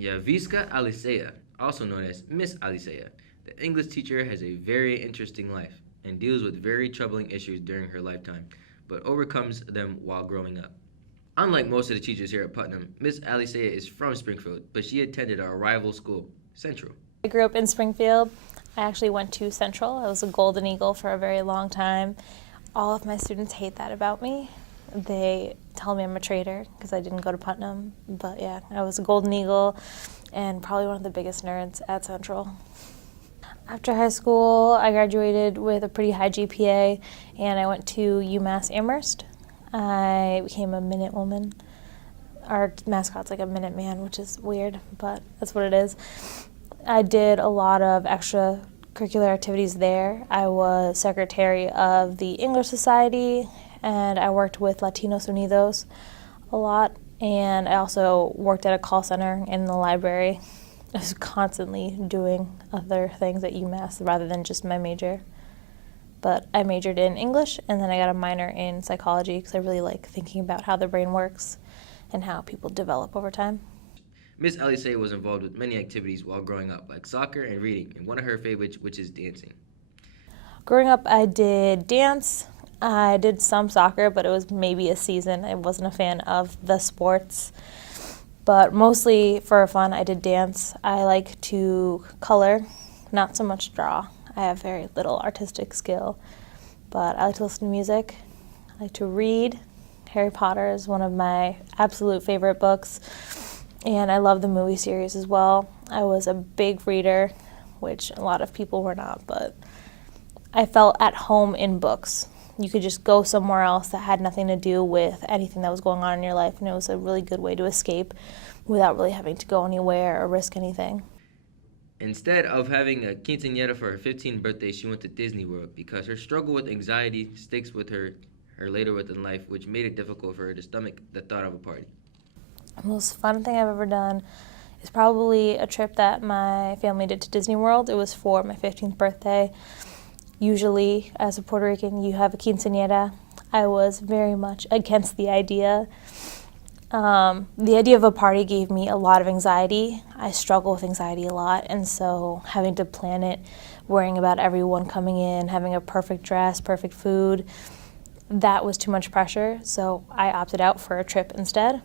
Yaveiska Alicea, also known as Miss Alicea, the English teacher, has a very interesting life and deals with very troubling issues during her lifetime, but overcomes them while growing up. Unlike most of the teachers here at Putnam, Miss Alicea is from Springfield, but she attended our rival school, Central. I grew up in Springfield. I actually went to Central. I was a Golden Eagle for a very long time. All of my students hate that about me. They tell me I'm a traitor because I didn't go to Putnam. But yeah, I was a Golden Eagle and probably one of the biggest nerds at Central. After high school, I graduated with a pretty high GPA and I went to UMass Amherst. I became a Minute Woman. Our mascot's like a Minute Man, which is weird, but that's what it is. I did a lot of extracurricular activities there. I was secretary of the English Society, and I worked with Latinos Unidos a lot, and I also worked at a call center in the library. I was constantly doing other things at UMass rather than just my major. But I majored in English, and then I got a minor in psychology because I really like thinking about how the brain works and how people develop over time. Miss Alicea was involved with many activities while growing up, like soccer and reading, and one of her favorites, which is dancing. Growing up, I did dance. I did some soccer, but it was maybe a season. I wasn't a fan of the sports. But mostly for fun, I did dance. I like to color, not so much draw. I have very little artistic skill, but I like to listen to music. I like to read. Harry Potter is one of my absolute favorite books. And I love the movie series as well. I was a big reader, which a lot of people were not, but I felt at home in books. You could just go somewhere else that had nothing to do with anything that was going on in your life, and it was a really good way to escape without really having to go anywhere or risk anything. Instead of having a quinceañera for her 15th birthday, she went to Disney World because her struggle with anxiety sticks with her later within life, which made it difficult for her to stomach the thought of a party. The most fun thing I've ever done is probably a trip that my family did to Disney World. It was for my 15th birthday. Usually, as a Puerto Rican, you have a quinceañera. I was very much against the idea. The idea of a party gave me a lot of anxiety. I struggle with anxiety a lot, and so having to plan it, worrying about everyone coming in, having a perfect dress, perfect food, that was too much pressure, so I opted out for a trip instead.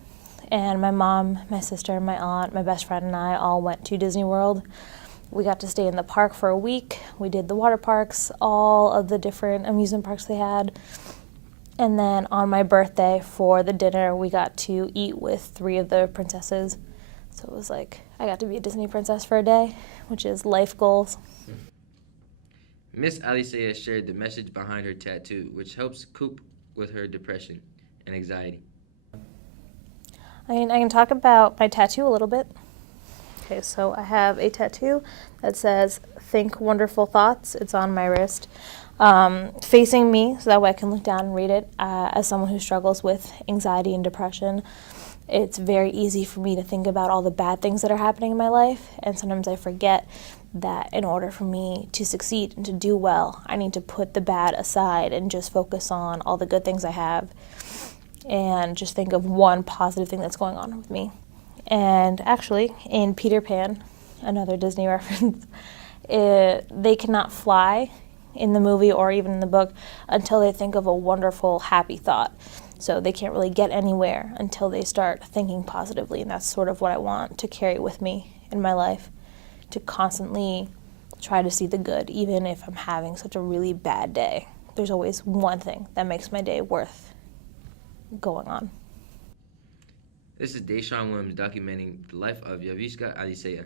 And my mom, my sister, my aunt, my best friend, and I all went to Disney World. We got to stay in the park for a week. We did the water parks, all of the different amusement parks they had. And then on my birthday for the dinner, we got to eat with 3 of the princesses. So it was like I got to be a Disney princess for a day, which is life goals. Miss Alicea shared the message behind her tattoo, which helps cope with her depression and anxiety. I can talk about my tattoo a little bit. Okay, so I have a tattoo that says, "Think wonderful thoughts." It's on my wrist, facing me, so that way I can look down and read it. As someone who struggles with anxiety and depression, it's very easy for me to think about all the bad things that are happening in my life, and sometimes I forget that in order for me to succeed and to do well, I need to put the bad aside and just focus on all the good things I have and just think of one positive thing that's going on with me. And actually, in Peter Pan, another Disney reference, they cannot fly in the movie or even in the book until they think of a wonderful, happy thought. So they can't really get anywhere until they start thinking positively, and that's sort of what I want to carry with me in my life, to constantly try to see the good, even if I'm having such a really bad day. There's always one thing that makes my day worth going on. This is Dashawn WIlliams documenting the life of Yaveiska Alicea.